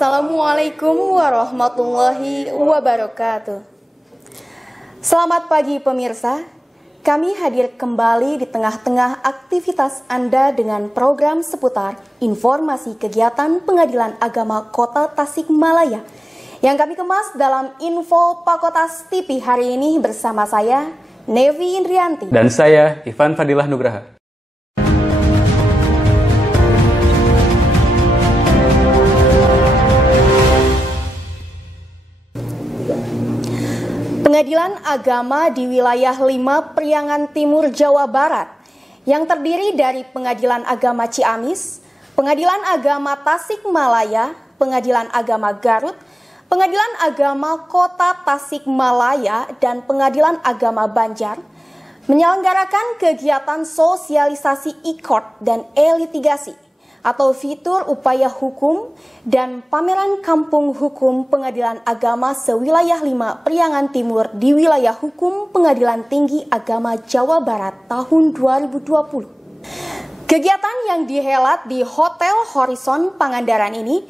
Assalamualaikum warahmatullahi wabarakatuh. Selamat pagi pemirsa, kami hadir kembali di tengah-tengah aktivitas Anda dengan program seputar informasi kegiatan Pengadilan Agama Kota Tasikmalaya yang kami kemas dalam Info Pakotas TV hari ini bersama saya, Nevi Indrianti. Dan saya, Ivan Fadilah Nugraha. Pengadilan Agama di wilayah 5 Priangan Timur Jawa Barat yang terdiri dari Pengadilan Agama Ciamis, Pengadilan Agama Tasikmalaya, Pengadilan Agama Garut, Pengadilan Agama Kota Tasikmalaya, dan Pengadilan Agama Banjar menyelenggarakan kegiatan sosialisasi e-court dan e-litigasi atau fitur upaya hukum dan pameran kampung hukum Pengadilan Agama sewilayah 5 Priangan Timur di wilayah hukum Pengadilan Tinggi Agama Jawa Barat tahun 2020. Kegiatan yang dihelat di Hotel Horizon Pangandaran ini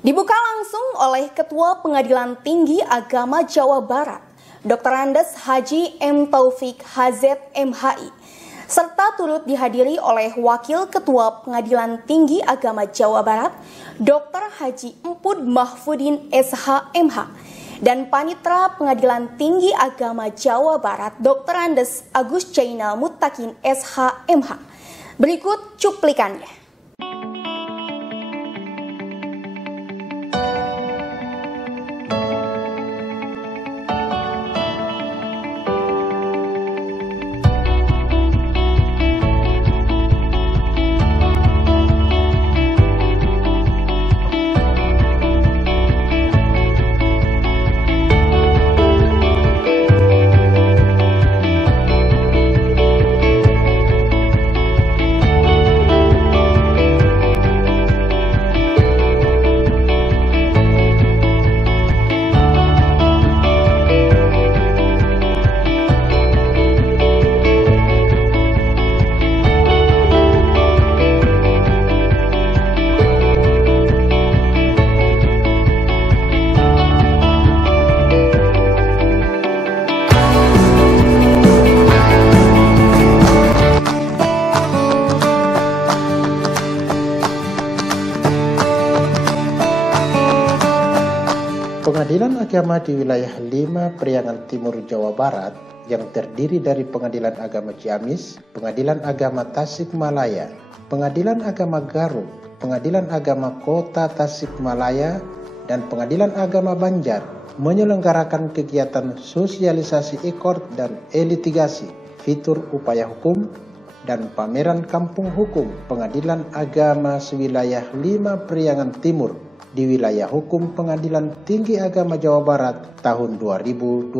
dibuka langsung oleh Ketua Pengadilan Tinggi Agama Jawa Barat, Dr. Andes Haji M. Taufik HZ MHI, serta turut dihadiri oleh Wakil Ketua Pengadilan Tinggi Agama Jawa Barat, Dr. Haji Empud Mahfudin SH.MH, dan Panitra Pengadilan Tinggi Agama Jawa Barat, Dr. Andes Agus Jainal Muttaqin SH.MH. Berikut cuplikannya. Pengadilan Agama di wilayah 5 Priangan Timur Jawa Barat yang terdiri dari Pengadilan Agama Ciamis, Pengadilan Agama Tasikmalaya, Pengadilan Agama Garut, Pengadilan Agama Kota Tasikmalaya, dan Pengadilan Agama Banjar menyelenggarakan kegiatan sosialisasi e-court dan e-litigasi, fitur upaya hukum, dan pameran kampung hukum Pengadilan Agama sewilayah 5 Priangan Timur di wilayah hukum Pengadilan Tinggi Agama Jawa Barat tahun 2020.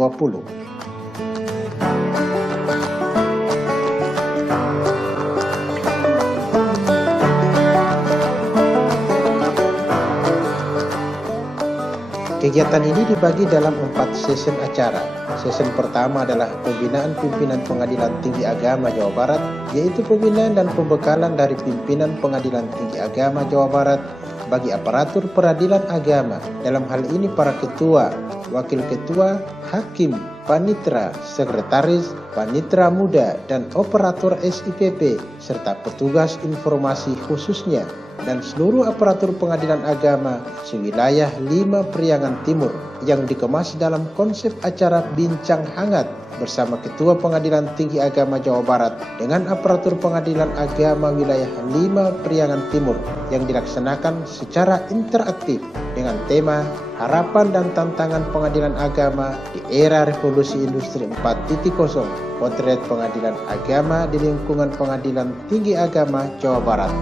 Kegiatan ini dibagi dalam 4 sesi acara. Sesi pertama adalah pembinaan pimpinan Pengadilan Tinggi Agama Jawa Barat, yaitu pembinaan dan pembekalan dari pimpinan Pengadilan Tinggi Agama Jawa Barat bagi aparatur peradilan agama, dalam hal ini para ketua, wakil ketua, hakim, panitra, sekretaris, panitra muda, dan operator SIPP, serta petugas informasi khususnya, dan seluruh aparatur pengadilan agama sewilayah 5 Priangan Timur yang dikemas dalam konsep acara Bincang Hangat bersama Ketua Pengadilan Tinggi Agama Jawa Barat dengan aparatur pengadilan agama wilayah 5 Priangan Timur yang dilaksanakan secara interaktif dengan tema Harapan dan Tantangan Pengadilan Agama di Era Revolusi Industri 4.0, Potret Pengadilan Agama di lingkungan Pengadilan Tinggi Agama Jawa Barat.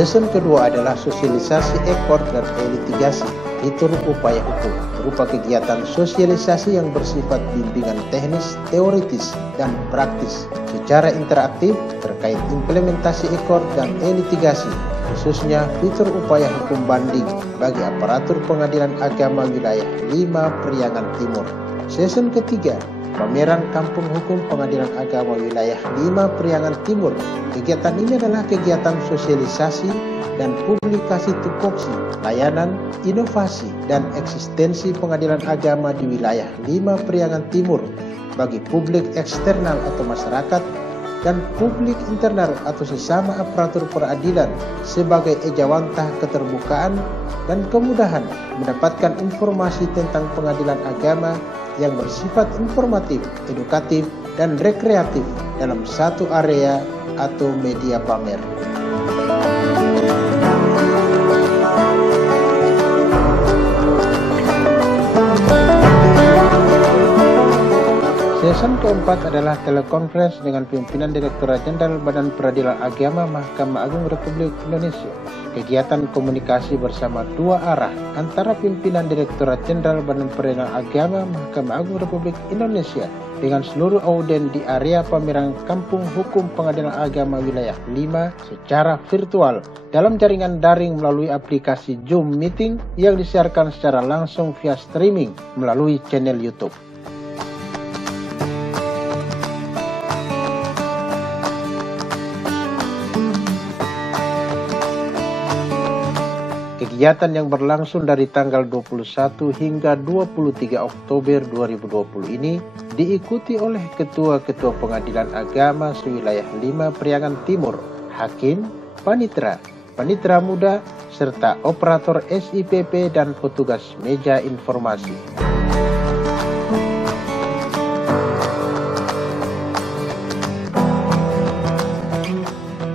Sesi kedua adalah sosialisasi e-court dan e-litigasi, fitur upaya hukum, berupa kegiatan sosialisasi yang bersifat bimbingan teknis, teoritis, dan praktis secara interaktif terkait implementasi e-court dan e-litigasi khususnya fitur upaya hukum banding bagi aparatur pengadilan agama wilayah 5 Priangan Timur. Season ketiga, pameran Kampung Hukum Pengadilan Agama Wilayah 5 Priangan Timur. Kegiatan ini adalah kegiatan sosialisasi dan publikasi tupoksi, layanan, inovasi, dan eksistensi pengadilan agama di wilayah 5 Priangan Timur bagi publik eksternal atau masyarakat dan publik internal atau sesama aparatur peradilan sebagai ejawantah keterbukaan dan kemudahan mendapatkan informasi tentang pengadilan agama yang bersifat informatif, edukatif, dan rekreatif dalam satu area atau media pamer. Season keempat adalah telekonferensi dengan pimpinan Direktorat Jenderal Badan Peradilan Agama Mahkamah Agung Republik Indonesia. Kegiatan komunikasi bersama dua arah antara pimpinan Direktorat Jenderal Badan Peradilan Agama Mahkamah Agung Republik Indonesia dengan seluruh auden di area pameran Kampung Hukum Pengadilan Agama Wilayah 5 secara virtual dalam jaringan daring melalui aplikasi Zoom Meeting yang disiarkan secara langsung via streaming melalui channel YouTube. Kegiatan yang berlangsung dari tanggal 21 hingga 23 Oktober 2020 ini diikuti oleh ketua-ketua pengadilan agama sewilayah 5 Priangan Timur, hakim, panitera, panitera muda, serta operator SIPP dan petugas meja informasi.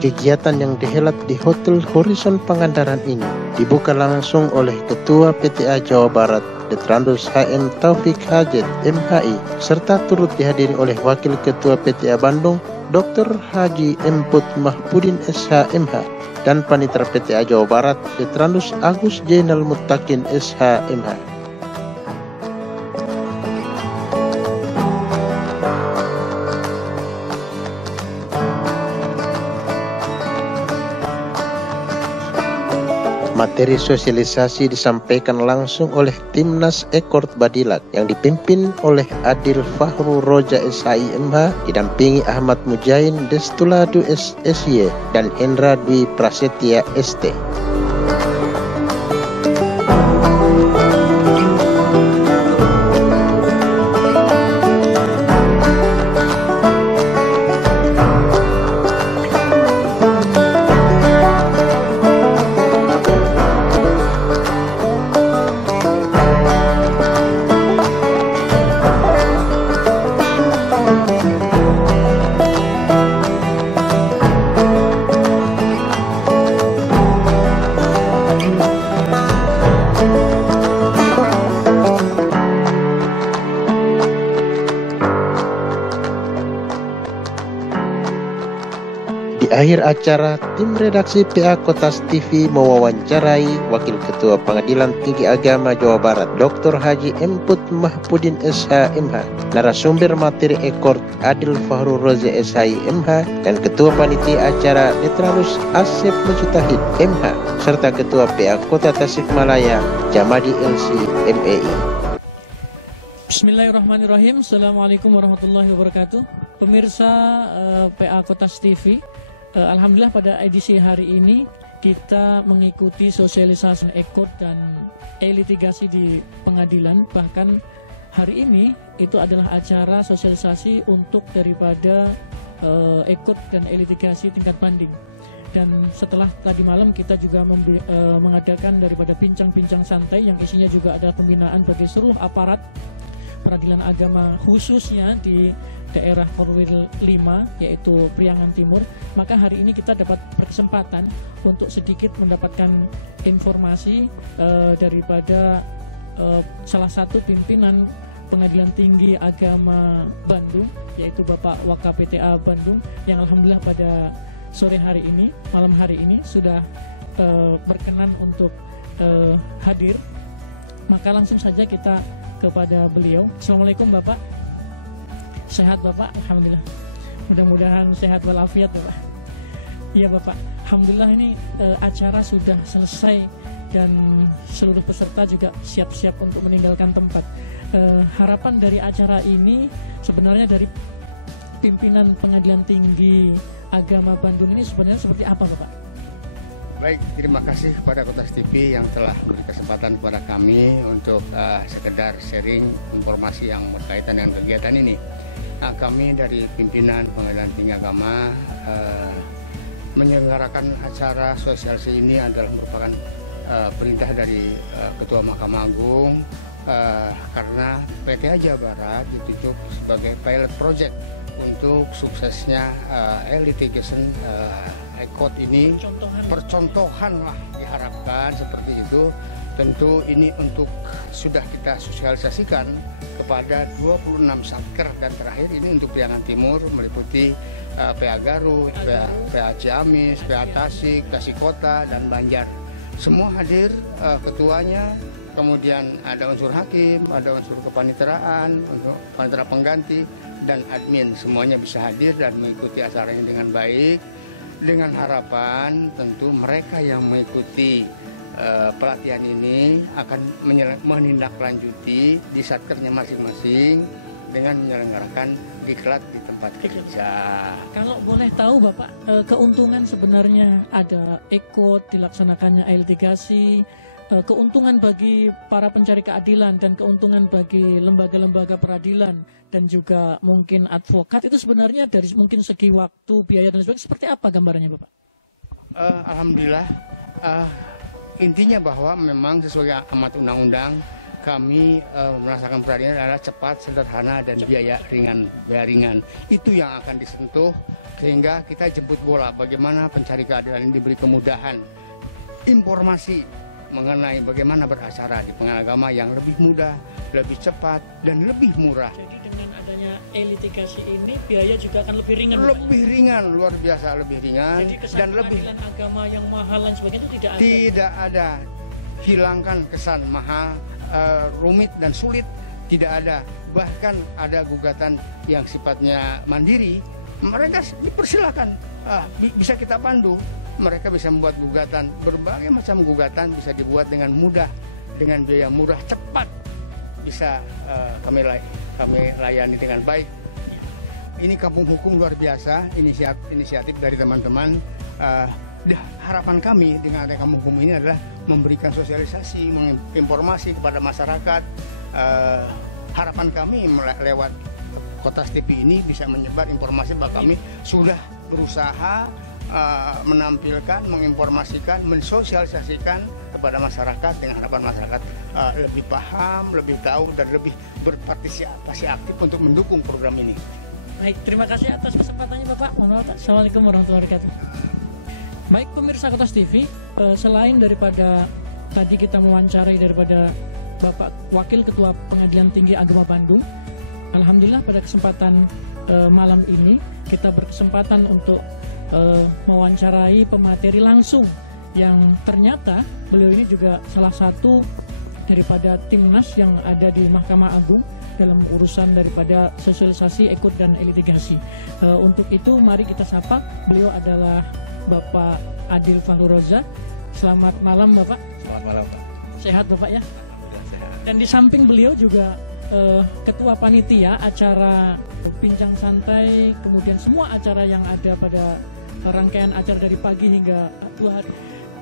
Kegiatan yang dihelat di Hotel Horizon Pangandaran ini dibuka langsung oleh Ketua PTA Jawa Barat Letrandus HM Taufik Hajat MHI serta turut dihadiri oleh Wakil Ketua PTA Bandung Dr. Haji Emput Mahpudin SH MH dan Panitera PTA Jawa Barat Letrandus Agus Jainal Muttaqin SH MH. Materi sosialisasi disampaikan langsung oleh Timnas Ekord Badilak yang dipimpin oleh Adil Fahru Roja SHI MH didampingi Ahmad Mujain Destuladu SSY dan Hendra Dwi Prasetya ST. Di akhir acara, tim redaksi PA Kotas TV mewawancarai Wakil Ketua Pengadilan Tinggi Agama Jawa Barat, Dr. Haji Emput Mahpudin SH MH, narasumber materi Ekord Adil Fahru Roza SHI MH, dan Ketua Panitia Acara Letrandus Asep Mujtahid MH, serta Ketua PA Kota Tasikmalaya Jamadi LC MEI. Bismillahirrahmanirrahim. Assalamualaikum warahmatullahi wabarakatuh. Pemirsa PA Kotas TV, alhamdulillah pada edisi hari ini kita mengikuti sosialisasi Ekord dan e-litigasi di pengadilan. Bahkan hari ini itu adalah acara sosialisasi untuk daripada Ekord dan e-litigasi tingkat banding. Dan setelah tadi malam kita juga mengadakan daripada bincang-bincang santai yang isinya juga adalah pembinaan bagi seluruh aparat peradilan agama khususnya di daerah Korwil 5 yaitu Priangan Timur. Maka hari ini kita dapat berkesempatan untuk sedikit mendapatkan informasi daripada salah satu pimpinan Pengadilan Tinggi Agama Bandung yaitu Bapak WKPTA Bandung yang alhamdulillah pada sore hari ini, malam hari ini sudah berkenan untuk hadir. Maka langsung saja kita kepada beliau. Assalamualaikum Bapak. Sehat Bapak? Alhamdulillah. Mudah-mudahan sehat walafiat Bapak. Iya Bapak. Alhamdulillah ini acara sudah selesai dan seluruh peserta juga siap-siap untuk meninggalkan tempat. Harapan dari acara ini sebenarnya dari pimpinan Pengadilan Tinggi Agama Bandung ini sebenarnya seperti apa, Bapak? Baik, terima kasih kepada Kotas TV yang telah memberi kesempatan kepada kami untuk sekedar sharing informasi yang berkaitan dengan kegiatan ini. Nah, kami dari pimpinan Pengadilan Tinggi Agama menyelenggarakan acara sosialisasi ini adalah merupakan perintah dari Ketua Mahkamah Agung karena PT Jawa Barat ditunjuk sebagai pilot project untuk suksesnya litigation code ini. Percontohan lah diharapkan seperti itu. Tentu ini untuk sudah kita sosialisasikan kepada 26 satker dan terakhir ini untuk Priangan Timur meliputi PA Garut, PA Ciamis, PA Tasik, Tasik Kota dan Banjar. Semua hadir, ketuanya, kemudian ada unsur hakim, ada unsur kepaniteraan, untuk panitera pengganti dan admin. Semuanya bisa hadir dan mengikuti acara ini dengan baik, dengan harapan tentu mereka yang mengikuti pelatihan ini akan menindaklanjuti di satkernya masing-masing dengan menyelenggarakan diklat di tempat kerja. Kalau boleh tahu Bapak, keuntungan sebenarnya ada ekot dilaksanakannya litigasi, keuntungan bagi para pencari keadilan dan keuntungan bagi lembaga-lembaga peradilan dan juga mungkin advokat itu sebenarnya dari mungkin segi waktu, biaya dan sebagainya seperti apa gambarannya Bapak? Alhamdulillah. Intinya bahwa memang sesuai amat undang-undang kami merasakan peradilan adalah cepat, sederhana dan biaya ringan. Itu yang akan disentuh sehingga kita jemput bola bagaimana pencari keadilan ini diberi kemudahan informasi mengenai bagaimana beracara di pengadilan agama yang lebih mudah, lebih cepat dan lebih murah. Jadi dengan adanya litigasi ini biaya juga akan lebih ringan. Lebih ringan, luar biasa lebih ringan. Jadi kesan dan lebih pengadilan agama yang mahal dan sebagainya itu tidak ada. Tidak ada. Hilangkan kesan mahal, rumit dan sulit, tidak ada. Bahkan ada gugatan yang sifatnya mandiri, mereka dipersilakan, bisa kita pandu. Mereka bisa membuat gugatan, berbagai macam gugatan bisa dibuat dengan mudah, dengan biaya murah, cepat, bisa kami layani dengan baik. Ini kampung hukum luar biasa, inisiatif dari teman-teman. Harapan kami dengan ada kampung hukum ini adalah memberikan sosialisasi, menginformasi kepada masyarakat. Harapan kami lewat Kotas TV ini bisa menyebar informasi bahwa kami sudah berusaha menampilkan, menginformasikan, mensosialisasikan kepada masyarakat dengan harapan masyarakat lebih paham, lebih tahu dan lebih berpartisipasi aktif untuk mendukung program ini. Baik, terima kasih atas kesempatannya Bapak. Assalamualaikum warahmatullahi wabarakatuh. Baik pemirsa Kotas TV, selain daripada tadi kita mewawancarai daripada Bapak Wakil Ketua Pengadilan Tinggi Agama Bandung, alhamdulillah pada kesempatan malam ini kita berkesempatan untuk mewawancarai pemateri langsung yang ternyata beliau ini juga salah satu daripada timnas yang ada di Mahkamah Agung dalam urusan daripada sosialisasi ekot dan litigasi. Untuk itu mari kita sapa, beliau adalah Bapak Adil Fahruroza. Selamat malam Bapak. Selamat malam Pak. Sehat Bapak ya? Alhamdulillah sehat. Dan di samping beliau juga Ketua Panitia acara Bincang Santai, kemudian semua acara yang ada pada rangkaian acara dari pagi hingga 2 hari.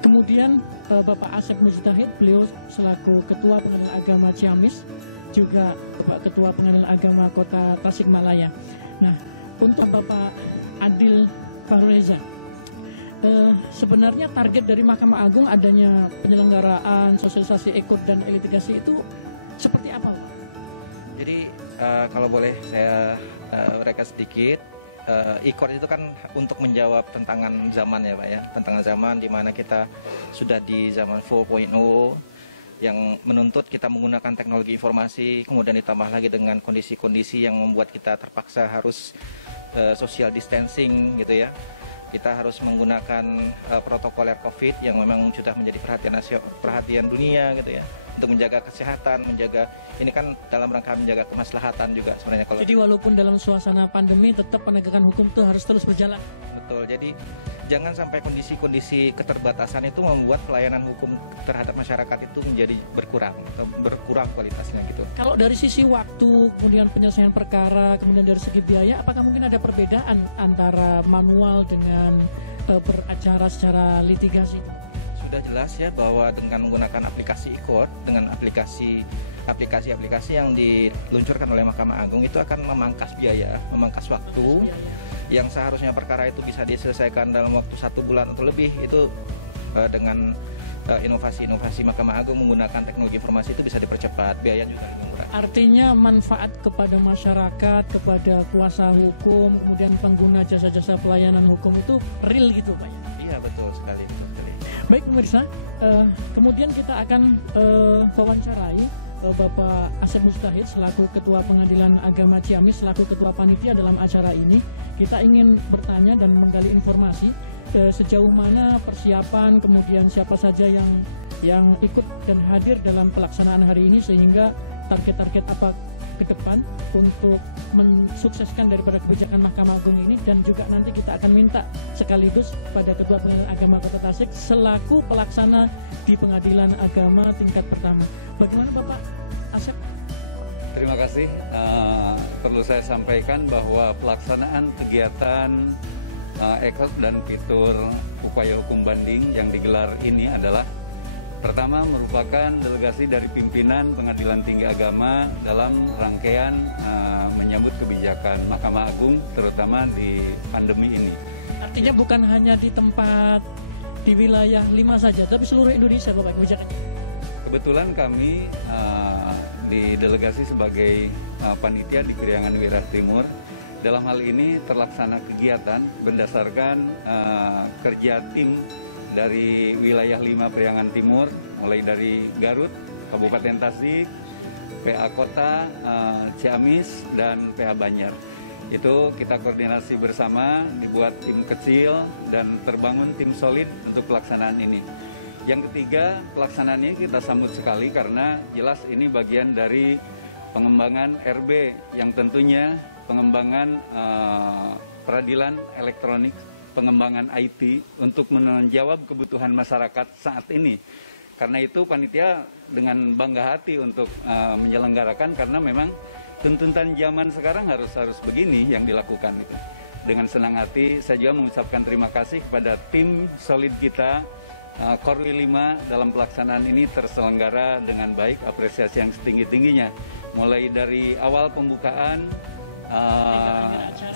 Kemudian Bapak Asep Mujtahid, beliau selaku Ketua Pengadilan Agama Ciamis, juga Bapak Ketua Pengadilan Agama Kota Tasikmalaya. Nah, untuk Bapak Adil Fahruroza, sebenarnya target dari Mahkamah Agung adanya penyelenggaraan sosialisasi ekot dan litigasi itu seperti apa Pak? Jadi kalau boleh saya reka sedikit. E-court itu kan untuk menjawab tantangan zaman ya Pak ya, tantangan zaman di mana kita sudah di zaman 4.0 yang menuntut kita menggunakan teknologi informasi, kemudian ditambah lagi dengan kondisi-kondisi yang membuat kita terpaksa harus social distancing gitu ya. Kita harus menggunakan protokoler COVID yang memang sudah menjadi perhatian dunia gitu ya. untuk menjaga kesehatan, menjaga ini kan dalam rangka menjaga kemaslahatan juga sebenarnya. Kalau jadi walaupun dalam suasana pandemi tetap penegakan hukum itu harus terus berjalan. Betul. Jadi jangan sampai kondisi-kondisi keterbatasan itu membuat pelayanan hukum terhadap masyarakat itu menjadi berkurang atau berkurang kualitasnya gitu. Kalau dari sisi waktu, kemudian penyelesaian perkara, kemudian dari segi biaya, apakah mungkin ada perbedaan antara manual dengan beracara secara litigasi itu? Sudah jelas ya bahwa dengan menggunakan aplikasi e-court, dengan aplikasi yang diluncurkan oleh Mahkamah Agung itu akan memangkas biaya, memangkas waktu yang seharusnya perkara itu bisa diselesaikan dalam waktu 1 bulan atau lebih, itu dengan inovasi-inovasi Mahkamah Agung menggunakan teknologi informasi itu bisa dipercepat, biaya juga lebih murah. Artinya manfaat kepada masyarakat, kepada kuasa hukum, kemudian pengguna jasa-jasa pelayanan hukum itu real gitu Pak ya? Iya betul sekali. Baik pemirsa, kemudian kita akan wawancarai Bapak Asep Mustahid selaku Ketua Pengadilan Agama Ciamis, selaku Ketua Panitia dalam acara ini. Kita ingin bertanya dan menggali informasi sejauh mana persiapan, kemudian siapa saja yang ikut dan hadir dalam pelaksanaan hari ini, sehingga target-target apa ke depan untuk mensukseskan daripada kebijakan Mahkamah Agung ini. Dan juga nanti kita akan minta sekaligus pada Ketua Pengadilan Agama Kota Tasik selaku pelaksana di Pengadilan Agama tingkat pertama. Bagaimana Bapak Asep? Terima kasih. Perlu saya sampaikan bahwa pelaksanaan kegiatan EKOT dan fitur upaya hukum banding yang digelar ini adalah pertama merupakan delegasi dari pimpinan Pengadilan Tinggi Agama dalam rangkaian menyambut kebijakan Mahkamah Agung terutama di pandemi ini. Artinya bukan hanya di tempat di wilayah 5 saja, tapi seluruh Indonesia Bapak kebijakannya. Kebetulan kami di delegasi sebagai panitia di Periangan Wilayah Timur. Dalam hal ini terlaksana kegiatan berdasarkan kerja tim dari wilayah 5 Periangan Timur, mulai dari Garut, Kabupaten Tasik, PA Kota, Ciamis, dan PA Banjar. Itu kita koordinasi bersama, dibuat tim kecil, dan terbangun tim solid untuk pelaksanaan ini. Yang ketiga, pelaksanaan ini kita sambut sekali karena jelas ini bagian dari pengembangan RB yang tentunya pengembangan peradilan elektronik, pengembangan IT untuk menjawab kebutuhan masyarakat saat ini. Karena itu panitia dengan bangga hati untuk menyelenggarakan, karena memang tuntutan zaman sekarang harus begini yang dilakukan itu. Dengan senang hati saya juga mengucapkan terima kasih kepada tim solid kita, Korwi 5 dalam pelaksanaan ini terselenggara dengan baik, apresiasi yang setinggi-tingginya. Mulai dari awal pembukaan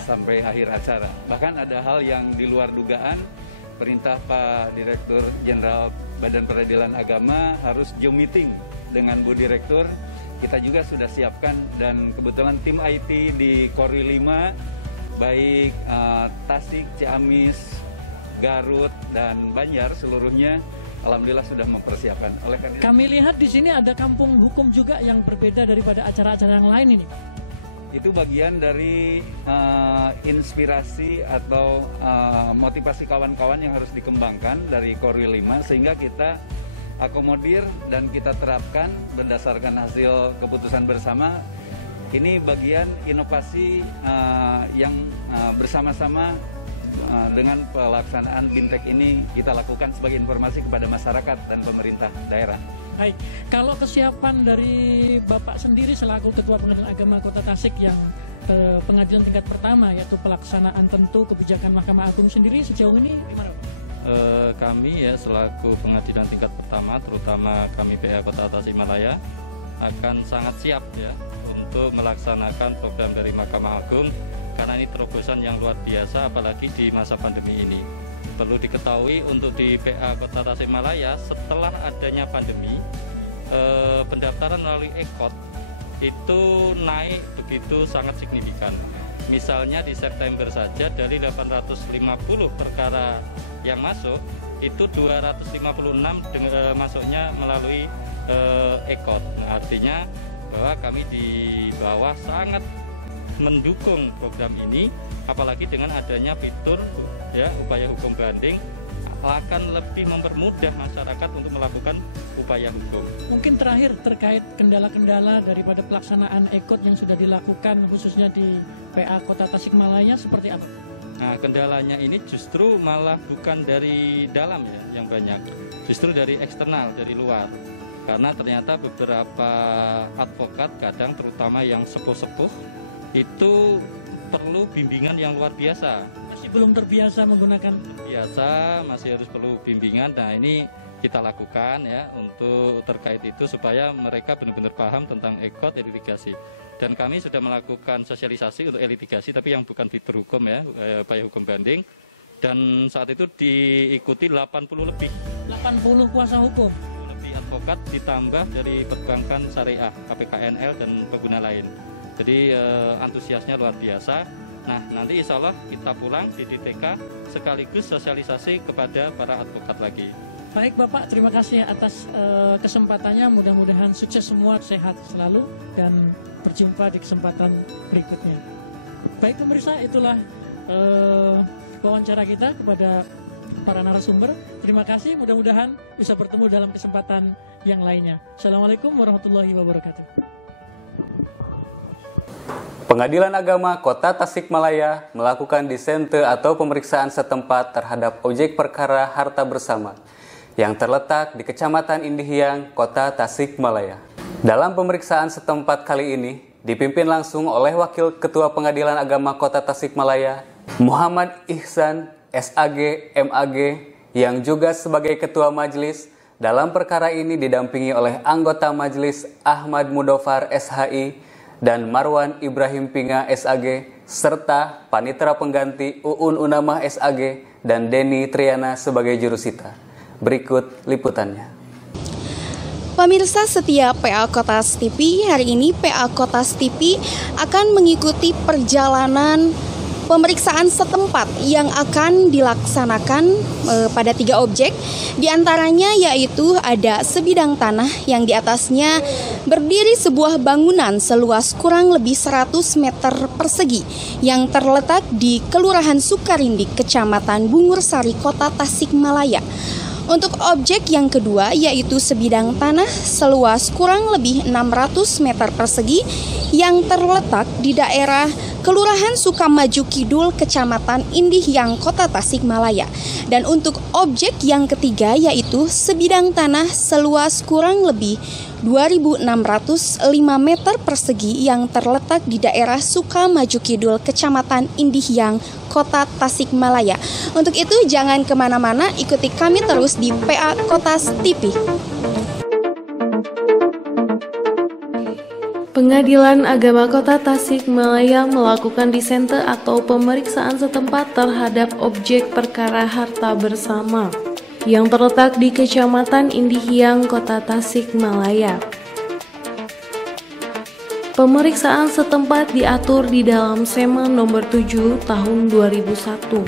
sampai akhir acara. Bahkan ada hal yang di luar dugaan, perintah Pak Direktur Jenderal Badan Peradilan Agama harus Zoom meeting dengan Bu Direktur. Kita juga sudah siapkan, dan kebetulan tim IT di Korwi 5 baik Tasik, Ciamis, Garut, dan Banjar seluruhnya alhamdulillah sudah mempersiapkan. Oleh karena kami lihat di sini ada kampung hukum juga yang berbeda daripada acara-acara yang lain ini, Pak. Itu bagian dari inspirasi atau motivasi kawan-kawan yang harus dikembangkan dari Korwi 5, sehingga kita akomodir dan kita terapkan berdasarkan hasil keputusan bersama. Ini bagian inovasi yang bersama-sama dengan pelaksanaan BINTEK ini kita lakukan sebagai informasi kepada masyarakat dan pemerintah daerah. Baik, kalau kesiapan dari Bapak sendiri selaku Ketua Pengadilan Agama Kota Tasik yang pengadilan tingkat pertama, yaitu pelaksanaan tentu kebijakan Mahkamah Agung sendiri sejauh ini gimana Bapak? Kami ya selaku pengadilan tingkat pertama, terutama kami PA Kota Tasikmalaya, akan sangat siap ya untuk melaksanakan program dari Mahkamah Agung, karena ini terobosan yang luar biasa apalagi di masa pandemi ini. Perlu diketahui untuk di PA Kota Tasikmalaya setelah adanya pandemi, pendaftaran melalui e-court itu naik begitu sangat signifikan. Misalnya di September saja dari 850 perkara yang masuk, itu 256 masuknya melalui e-court. Nah, artinya bahwa kami di bawah sangat mendukung program ini, apalagi dengan adanya fitur ya upaya hukum banding akan lebih mempermudah masyarakat untuk melakukan upaya hukum. Mungkin terakhir terkait kendala-kendala daripada pelaksanaan ekot yang sudah dilakukan khususnya di PA Kota Tasikmalaya seperti apa? Nah, kendalanya ini justru malah bukan dari dalam ya yang banyak, justru dari eksternal, dari luar. Karena ternyata beberapa advokat kadang terutama yang sepuh-sepuh itu perlu bimbingan yang luar biasa. Masih belum terbiasa menggunakan. Terbiasa, masih harus perlu bimbingan. Nah, ini kita lakukan ya untuk terkait itu supaya mereka benar-benar paham tentang ekot litigasi. Dan kami sudah melakukan sosialisasi untuk litigasi tapi yang bukan fitur hukum ya, upaya hukum banding. Dan saat itu diikuti 80 lebih. 80 kuasa hukum. Lebih advokat ditambah dari perbankan syariah, KPKNL dan pengguna lain. Jadi antusiasnya luar biasa. Nah, nanti insya Allah kita pulang di DTK sekaligus sosialisasi kepada para advokat lagi. Baik Bapak, terima kasih atas kesempatannya. Mudah-mudahan sukses semua, sehat selalu dan berjumpa di kesempatan berikutnya. Baik pemirsa, itulah wawancara kita kepada para narasumber. Terima kasih, mudah-mudahan bisa bertemu dalam kesempatan yang lainnya. Assalamualaikum warahmatullahi wabarakatuh. Pengadilan Agama Kota Tasikmalaya melakukan disente atau pemeriksaan setempat terhadap objek perkara harta bersama yang terletak di Kecamatan Indihiang, Kota Tasikmalaya. Dalam pemeriksaan setempat kali ini dipimpin langsung oleh Wakil Ketua Pengadilan Agama Kota Tasikmalaya, Muhammad Ihsan, SAG, MAG, yang juga sebagai Ketua Majelis. Dalam perkara ini didampingi oleh anggota Majelis Ahmad Mudofar, SHI, dan Marwan Ibrahim Pinga, SAG, serta Panitera Pengganti Uun Unamah, SAG, dan Denny Triana sebagai jurusita. Berikut liputannya. Pemirsa setia PA Kotas TV, hari ini PA Kotas TV akan mengikuti perjalanan pemeriksaan setempat yang akan dilaksanakan pada 3 objek. Di antaranya yaitu ada sebidang tanah yang di atasnya berdiri sebuah bangunan seluas kurang lebih 100 meter persegi yang terletak di Kelurahan Sukarindik, Kecamatan Bungursari, Kota Tasikmalaya. Untuk objek yang kedua yaitu sebidang tanah seluas kurang lebih 600 meter persegi yang terletak di daerah Kelurahan Sukamaju Kidul, Kecamatan Indihiang, Kota Tasikmalaya. Dan untuk objek yang ketiga yaitu sebidang tanah seluas kurang lebih 2.605 meter persegi yang terletak di daerah Sukamaju Kidul, Kecamatan Indihiang, Kota Tasikmalaya. Untuk itu jangan kemana-mana, ikuti kami terus di PA Kotas TV. Pengadilan Agama Kota Tasikmalaya melakukan disente atau pemeriksaan setempat terhadap objek perkara harta bersama yang terletak di Kecamatan Indihiang, Kota Tasikmalaya. Pemeriksaan setempat diatur di dalam SEMA nomor 7 tahun 2001.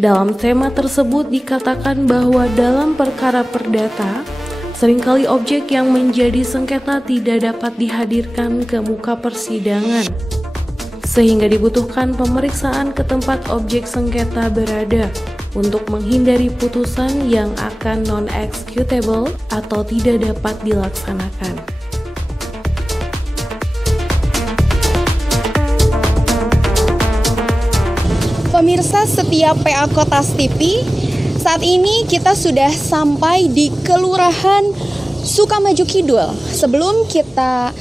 Dalam SEMA tersebut dikatakan bahwa dalam perkara perdata, seringkali objek yang menjadi sengketa tidak dapat dihadirkan ke muka persidangan, sehingga dibutuhkan pemeriksaan ke tempat objek sengketa berada untuk menghindari putusan yang akan non-executable atau tidak dapat dilaksanakan. Pemirsa setia PA Kotas TV, saat ini kita sudah sampai di Kelurahan Sukamaju Kidul. Sebelum kita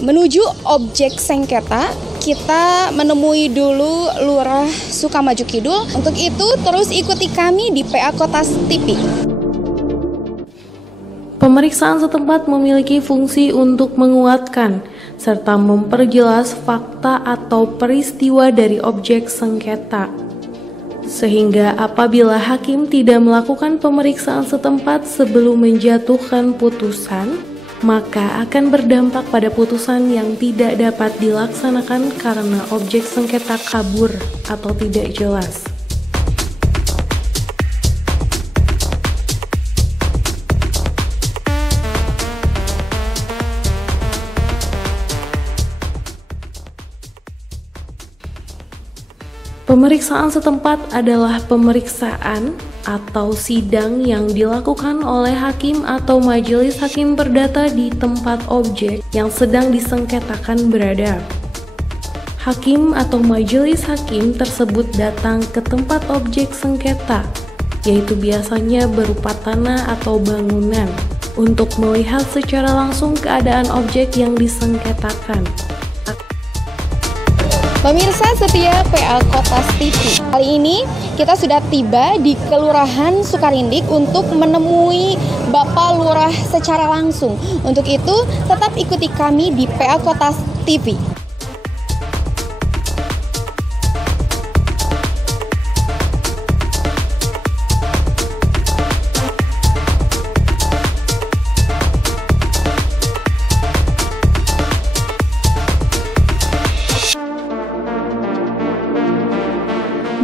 menuju objek sengketa, kita menemui dulu Lurah Sukamaju Kidul. Untuk itu terus ikuti kami di PA Kotas TV. Pemeriksaan setempat memiliki fungsi untuk menguatkan serta memperjelas fakta atau peristiwa dari objek sengketa. Sehingga apabila hakim tidak melakukan pemeriksaan setempat sebelum menjatuhkan putusan, maka akan berdampak pada putusan yang tidak dapat dilaksanakan karena objek sengketa kabur atau tidak jelas. Pemeriksaan setempat adalah pemeriksaan atau sidang yang dilakukan oleh hakim atau majelis hakim perdata di tempat objek yang sedang disengketakan berada. Hakim atau majelis hakim tersebut datang ke tempat objek sengketa, yaitu biasanya berupa tanah atau bangunan, untuk melihat secara langsung keadaan objek yang disengketakan. Pemirsa setia PA Kotas TV, kali ini kita sudah tiba di Kelurahan Sukarindik untuk menemui Bapak Lurah secara langsung. Untuk itu, tetap ikuti kami di PA Kotas TV.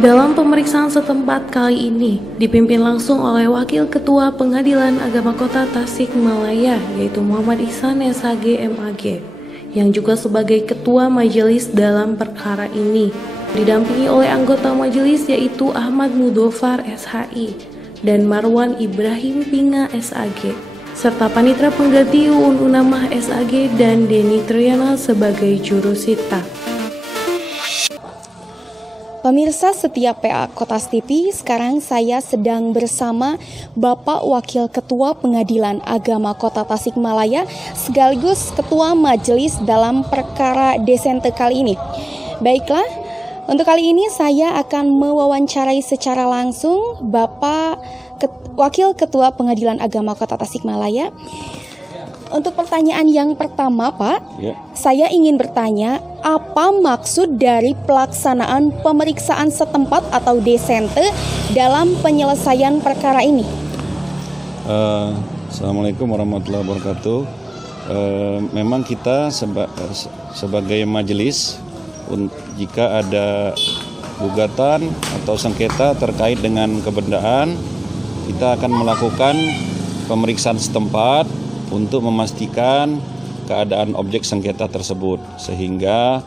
Dalam pemeriksaan setempat kali ini dipimpin langsung oleh Wakil Ketua Pengadilan Agama Kota Tasikmalaya, yaitu Muhammad Ihsan SHG MAG, yang juga sebagai Ketua Majelis dalam perkara ini, didampingi oleh anggota majelis yaitu Ahmad Mudofar SHI dan Marwan Ibrahim Pinga SAG, serta Panitra Pengganti Uun Unamah SAG dan Denny Triana sebagai jurusita. Pemirsa setia PA Kotas TV, sekarang saya sedang bersama Bapak Wakil Ketua Pengadilan Agama Kota Tasikmalaya sekaligus Ketua Majelis dalam perkara Desente kali ini. Baiklah, untuk kali ini saya akan mewawancarai secara langsung Bapak Wakil Ketua Pengadilan Agama Kota Tasikmalaya. Untuk pertanyaan yang pertama, Pak, saya ingin bertanya, apa maksud dari pelaksanaan pemeriksaan setempat atau desente dalam penyelesaian perkara ini? Assalamualaikum warahmatullahi wabarakatuh. Memang kita sebagai majelis, jika ada gugatan atau sengketa terkait dengan kebendaan, kita akan melakukan pemeriksaan setempat untuk memastikan keadaan objek sengketa tersebut, sehingga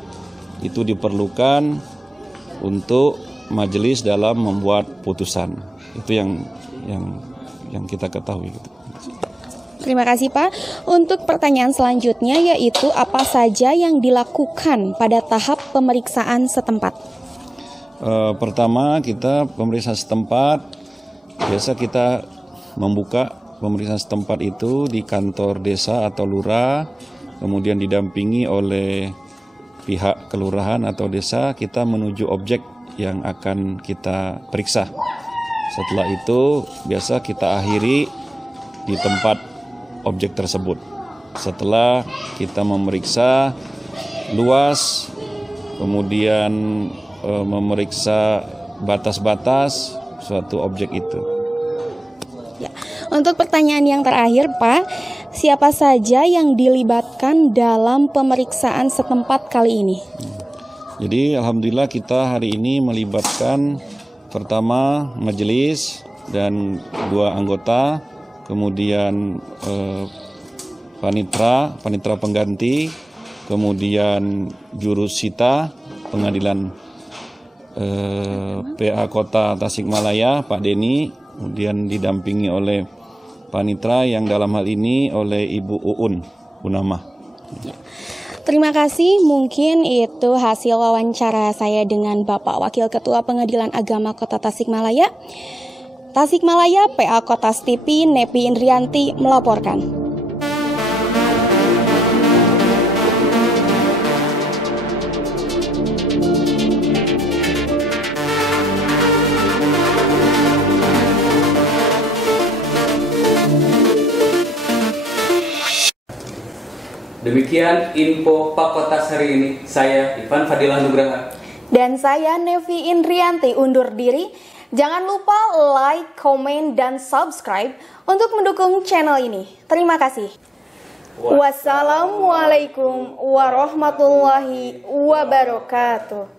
itu diperlukan untuk majelis dalam membuat putusan. Itu yang kita ketahui. Terima kasih, Pak. Untuk pertanyaan selanjutnya, yaitu apa saja yang dilakukan pada tahap pemeriksaan setempat? Pertama, kita pemeriksaan setempat, biasa kita membuka pemeriksaan setempat itu di kantor desa atau lurah, kemudian didampingi oleh pihak kelurahan atau desa, kita menuju objek yang akan kita periksa. Setelah itu biasa kita akhiri di tempat objek tersebut. Setelah kita memeriksa luas, kemudian memeriksa batas-batas suatu objek itu. Ya. Untuk pertanyaan yang terakhir, Pak, siapa saja yang dilibatkan dalam pemeriksaan setempat kali ini? Jadi alhamdulillah kita hari ini melibatkan pertama majelis dan 2 anggota, kemudian panitra pengganti, kemudian jurusita pengadilan PA Kota Tasikmalaya Pak Denny, kemudian didampingi oleh panitra yang dalam hal ini oleh Ibu Uun Unamah. Terima kasih, mungkin itu hasil wawancara saya dengan Bapak Wakil Ketua Pengadilan Agama Kota Tasikmalaya. Tasikmalaya, PA Kotas TV, Nepi Indrianti melaporkan. Demikian info Pak Kotas hari ini. Saya Ivan Fadilah Nugraha. Dan saya Nevi Indrianti undur diri. Jangan lupa like, komen, dan subscribe untuk mendukung channel ini. Terima kasih. Wassalamualaikum warahmatullahi wabarakatuh.